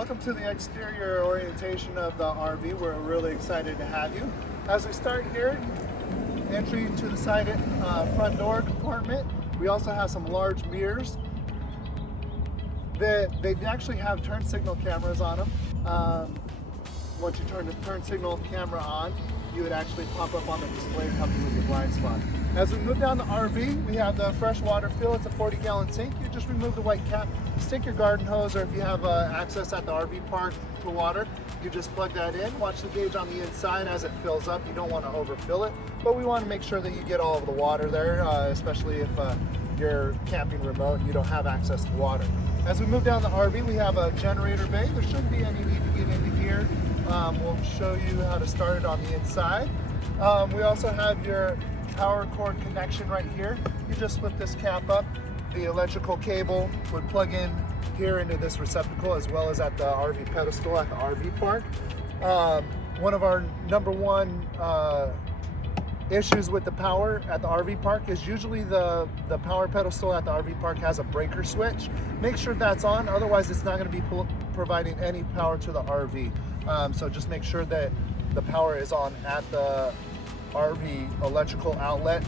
Welcome to the exterior orientation of the RV. We're really excited to have you. As we start here, entry to the side front door compartment, we also have some large mirrors. They actually have turn signal cameras on them. Once you turn the turn signal camera on, you would actually pop up on the display and help you with your blind spot. As we move down the RV, we have the fresh water fill. It's a 40-gallon tank. You just remove the white cap, stick your garden hose, or if you have access at the RV park to water, you just plug that in. Watch the gauge on the inside as it fills up. You don't want to overfill it, but we want to make sure that you get all of the water there, especially if you're camping remote and you don't have access to water. As we move down the RV, we have a generator bay. There shouldn't be any need to get into here. We'll show you how to start it on the inside. We also have your power cord connection right here. You just flip this cap up. The electrical cable would plug in here into this receptacle, as well as at the RV pedestal at the RV park. One of our number one issues with the power at the RV park is usually the power pedestal at the RV park has a breaker switch. Make sure that's on, otherwise it's not going to be providing any power to the RV. So just make sure that the power is on at the RV electrical outlet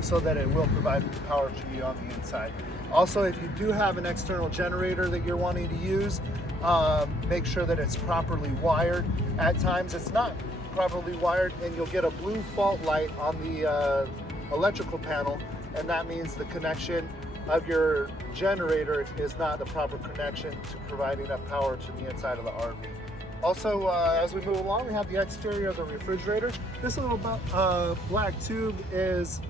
so that it will provide power to you on the inside. Also, if you do have an external generator that you're wanting to use, make sure that it's properly wired. At times it's not properly wired and you'll get a blue fault light on the electrical panel, and that means the connection of your generator is not the proper connection to provide enough power to the inside of the RV. Also, as we move along, we have the exterior of the refrigerator. This little black tube is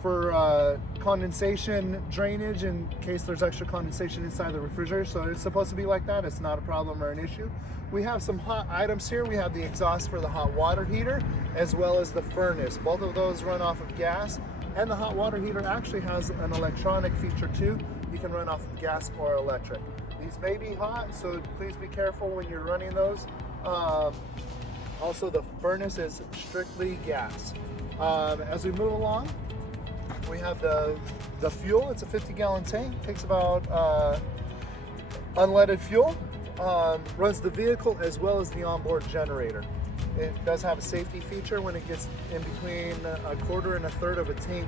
for condensation drainage in case there's extra condensation inside the refrigerator. So it's supposed to be like that. It's not a problem or an issue. We have some hot items here. We have the exhaust for the hot water heater, as well as the furnace. Both of those run off of gas, and the hot water heater actually has an electronic feature too. You can run off of gas or electric. These may be hot, so please be careful when you're running those. Also, the furnace is strictly gas. As we move along, we have the fuel. It's a 50-gallon tank. Takes about unleaded fuel. Runs the vehicle as well as the onboard generator. It does have a safety feature. When it gets in between a quarter and a third of a tank,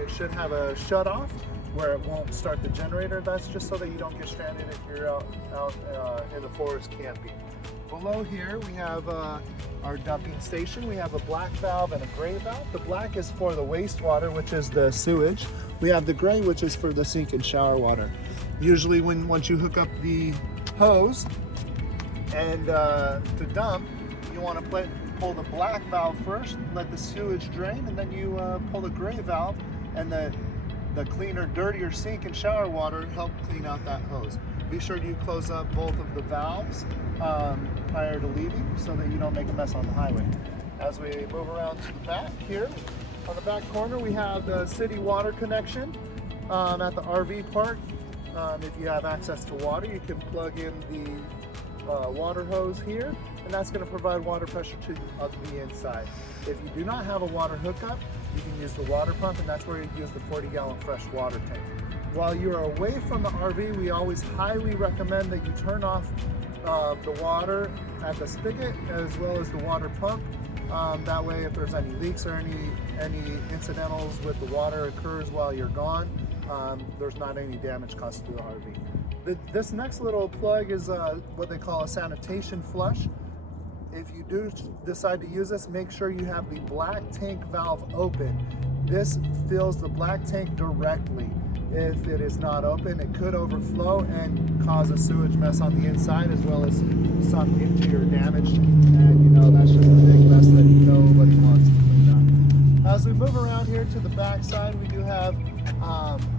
it should have a shut off where it won't start the generator. That's just so that you don't get stranded if you're out in the forest camping. Below here we have our dumping station. We have a black valve and a gray valve. The black is for the wastewater, which is the sewage. We have the gray, which is for the sink and shower water. Usually once you hook up the hose and to dump, you want to pull the black valve first, let the sewage drain, and then you pull the gray valve, and the cleaner, dirtier sink and shower water help clean out that hose. Be sure you close up both of the valves prior to leaving so that you don't make a mess on the highway. As we move around to the back here, on the back corner we have the city water connection at the RV park. If you have access to water, you can plug in the water hose here, and that's going to provide water pressure to the inside. If you do not have a water hookup, you can use the water pump, and that's where you use the 40-gallon fresh water tank. While you are away from the RV, we always highly recommend that you turn off the water at the spigot as well as the water pump. That way, if there's any leaks or any incidentals with the water occurs while you're gone, there's not any damage caused to the RV. This next little plug is what they call a sanitation flush. If you do decide to use this, make sure you have the black tank valve open. This fills the black tank directly. If it is not open, it could overflow and cause a sewage mess on the inside, as well as some interior damage. And that's just a big mess that nobody wants to clean up. As we move around here to the back side, we do have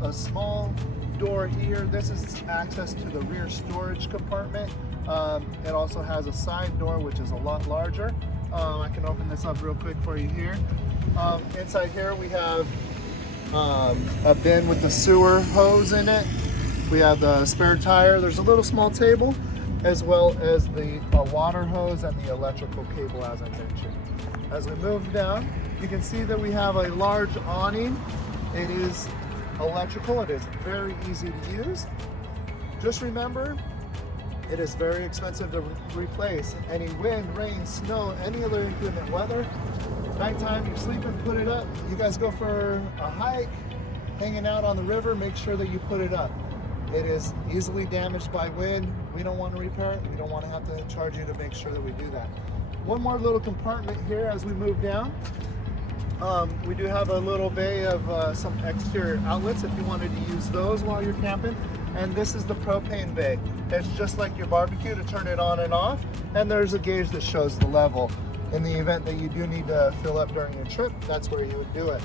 a small door here. This is access to the rear storage compartment. It also has a side door, which is a lot larger. I can open this up real quick for you here. Inside here we have a bin with the sewer hose in it. We have the spare tire. There's a little small table, as well as the water hose and the electrical cable, as I mentioned. As we move down, you can see that we have a large awning. It is electrical. It is very easy to use. Just remember, It is very expensive to replace. Any wind, rain, snow, any other inclement weather. Nighttime, you're sleeping, put it up. You guys go for a hike, hanging out on the river, make sure that you put it up. It is easily damaged by wind. We don't want to repair it. We don't want to have to charge you to make sure that we do that. One more little compartment here as we move down. We do have a little bay of some exterior outlets if you wanted to use those while you're camping. And this is the propane bay. It's just like your barbecue to turn it on and off. And there's a gauge that shows the level. In the event that you do need to fill up during your trip, that's where you would do it.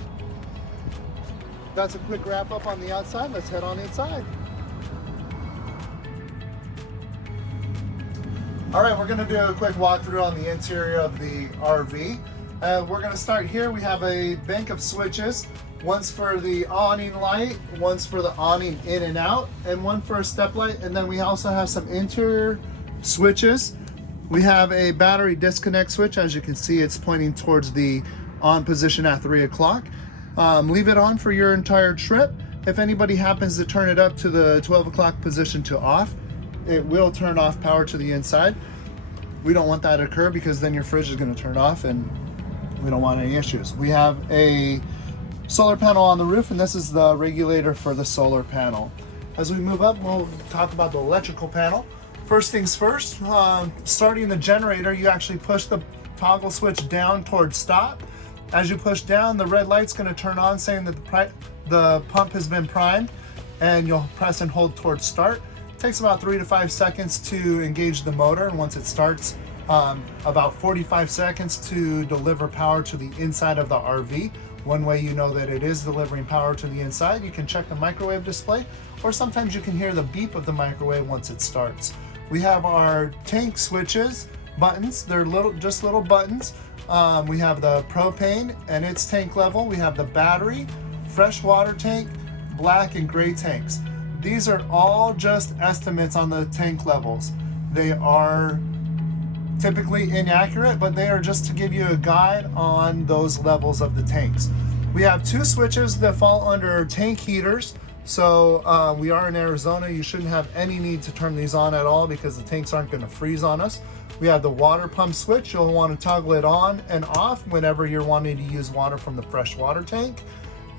That's a quick wrap up on the outside. Let's head on inside. All right, we're gonna do a quick walkthrough on the interior of the RV. We're gonna start here. We have a bank of switches. One's for the awning light, one's for the awning in and out, and one for a step light. And then we also have some interior switches. We have a battery disconnect switch. As you can see, it's pointing towards the on position at 3 o'clock. Leave it on for your entire trip. If anybody happens to turn it up to the 12 o'clock position to off, it will turn off power to the inside. We don't want that to occur because then your fridge is going to turn off and we don't want any issues. We have a solar panel on the roof, and this is the regulator for the solar panel. As we move up, we'll talk about the electrical panel. First things first, starting the generator, you actually push the toggle switch down towards stop. As you push down, the red light's going to turn on saying that the pump has been primed, and you'll press and hold towards start. It takes about 3 to 5 seconds to engage the motor, and once it starts, about 45 seconds to deliver power to the inside of the RV. One way you know that it is delivering power to the inside, you can check the microwave display, or sometimes you can hear the beep of the microwave once it starts. We have our tank switches, buttons. They're just little buttons. We have the propane and its tank level. We have the battery, fresh water tank, black and gray tanks. These are all just estimates on the tank levels. They are typically inaccurate, but they are just to give you a guide on those levels of the tanks. We have 2 switches that fall under tank heaters. So we are in Arizona. You shouldn't have any need to turn these on at all because the tanks aren't going to freeze on us. We have the water pump switch. You'll want to toggle it on and off whenever you're wanting to use water from the fresh water tank.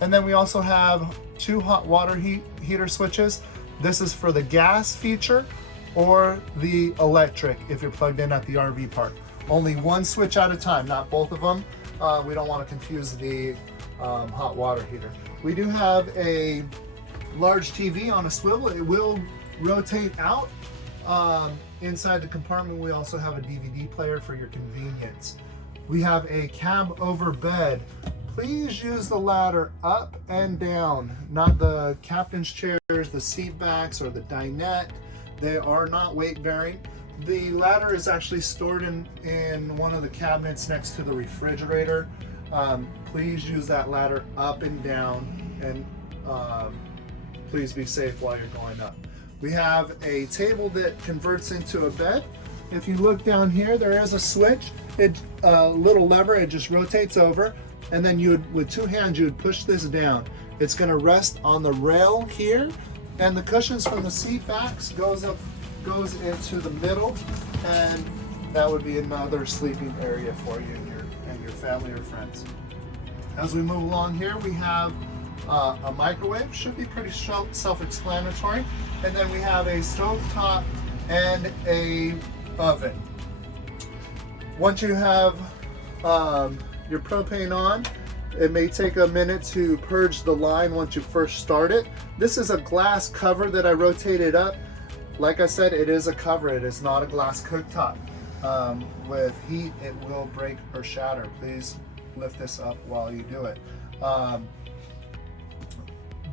And then we also have 2 hot water heater switches. This is for the gas feature or the electric if you're plugged in at the RV park. Only 1 switch at a time, not both of them. We don't want to confuse the hot water heater. We do have a large TV on a swivel. It will rotate out. Inside the compartment, we also have a DVD player for your convenience. We have a cab over bed. Please use the ladder up and down, not the captain's chairs, the seat backs, or the dinette. They are not weight bearing. The ladder is actually stored in one of the cabinets next to the refrigerator. Please use that ladder up and down, and please be safe while you're going up. We have a table that converts into a bed. If you look down here, there is a switch. A little lever, it just rotates over, and then with 2 hands, you would push this down. It's gonna rest on the rail here, and the cushions from the seat backs goes into the middle, and that would be another sleeping area for you and your family or friends. As we move along here, we have a microwave, should be pretty self-explanatory, and then we have a stove top and a oven. Once you have your propane on, it may take a minute to purge the line once you first start it. This is a glass cover that I rotated up. Like I said, it is a cover, it is not a glass cooktop. With heat, it will break or shatter. Please lift this up while you do it.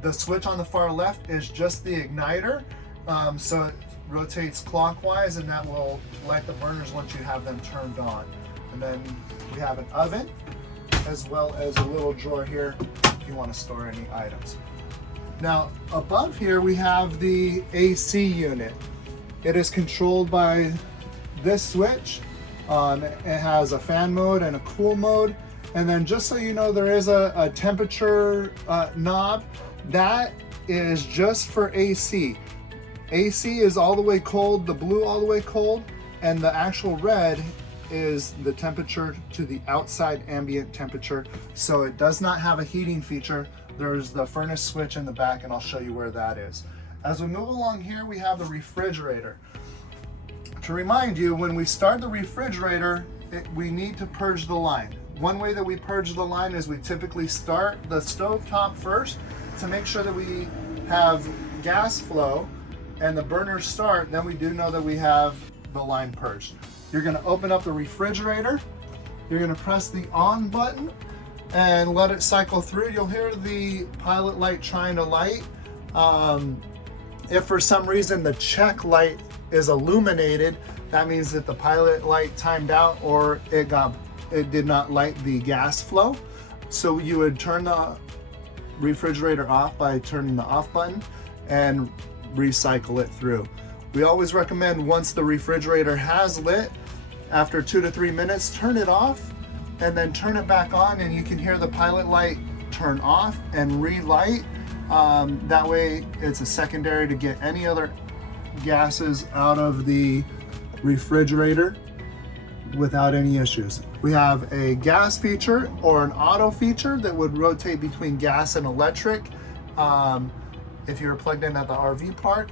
The switch on the far left is just the igniter, so it rotates clockwise, and that will light the burners once you have them turned on. And then we have an oven, as well as a little drawer here if you want to store any items. Now above here we have the AC unit. It is controlled by this switch. It has a fan mode and a cool mode, and then just so you know, there is a temperature knob that is just for AC. AC is all the way cold, the blue all the way cold, and the actual red is the temperature to the outside ambient temperature. So it does not have a heating feature. There's the furnace switch in the back, and I'll show you where that is. As we move along here, we have the refrigerator. To remind you, when we start the refrigerator, we need to purge the line. One way that we purge the line is we typically start the stovetop first to make sure that we have gas flow and the burners start. Then we do know that we have the line purged. You're going to open up the refrigerator. You're going to press the on button and let it cycle through. You'll hear the pilot light trying to light. If for some reason the check light is illuminated, that means that the pilot light timed out or it did not light the gas flow. So you would turn the refrigerator off by turning the off button and recycle it through. We always recommend once the refrigerator has lit, after 2 to 3 minutes, turn it off and then turn it back on, and you can hear the pilot light turn off and relight. That way it's a secondary to get any other gases out of the refrigerator without any issues. We have a gas feature or an auto feature that would rotate between gas and electric if you're plugged in at the RV park.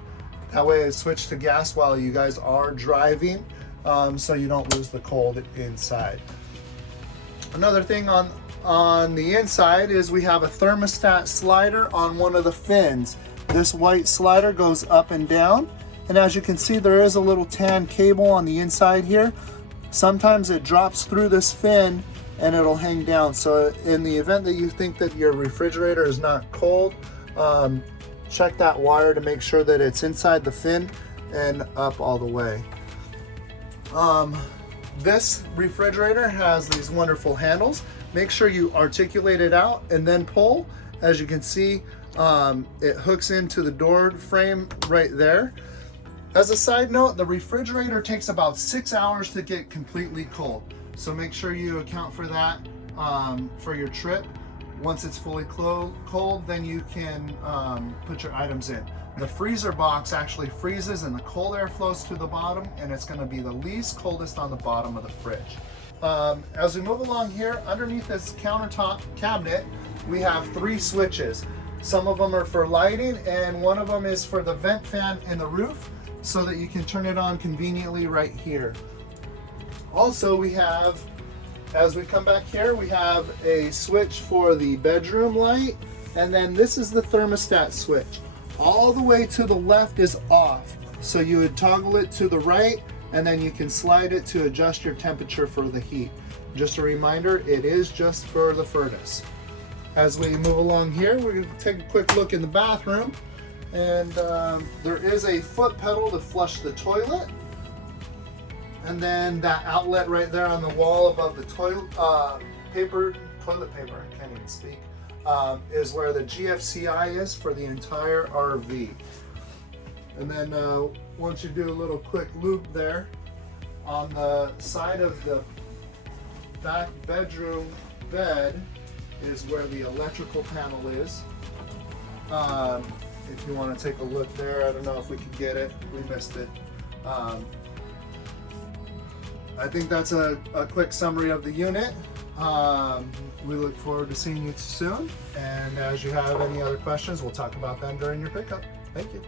That way it switched to gas while you guys are driving, so you don't lose the cold inside. Another thing on the inside is we have a thermostat slider on one of the fins. This white slider goes up and down, and as you can see, there is a little tan cable on the inside here. Sometimes it drops through this fin and it'll hang down. So in the event that you think that your refrigerator is not cold, check that wire to make sure that it's inside the fin and up all the way. This refrigerator has these wonderful handles. Make sure you articulate it out and then pull. As you can see, it hooks into the door frame right there. As a side note, the refrigerator takes about 6 hours to get completely cold. So make sure you account for that for your trip. Once it's fully cold, then you can put your items in. The freezer box actually freezes and the cold air flows to the bottom, and it's going to be the least coldest on the bottom of the fridge. As we move along here, underneath this countertop cabinet, we have 3 switches. Some of them are for lighting, and one of them is for the vent fan in the roof, so that you can turn it on conveniently right here. Also, we have, as we come back here, we have a switch for the bedroom light, and then this is the thermostat switch. All the way to the left is off, so you would toggle it to the right, and then you can slide it to adjust your temperature for the heat. Just a reminder, it is just for the furnace. As we move along here, we're going to take a quick look in the bathroom. And there is a foot pedal to flush the toilet, and then that outlet right there on the wall above the toilet paper, I can't even speak, is where the GFCI is for the entire RV. And then once you do a little quick loop there, on the side of the back bedroom bed is where the electrical panel is. If you want to take a look there, I don't know if we could get it. We missed it. I think that's a quick summary of the unit. We look forward to seeing you soon. And as you have any other questions, we'll talk about them during your pickup. Thank you.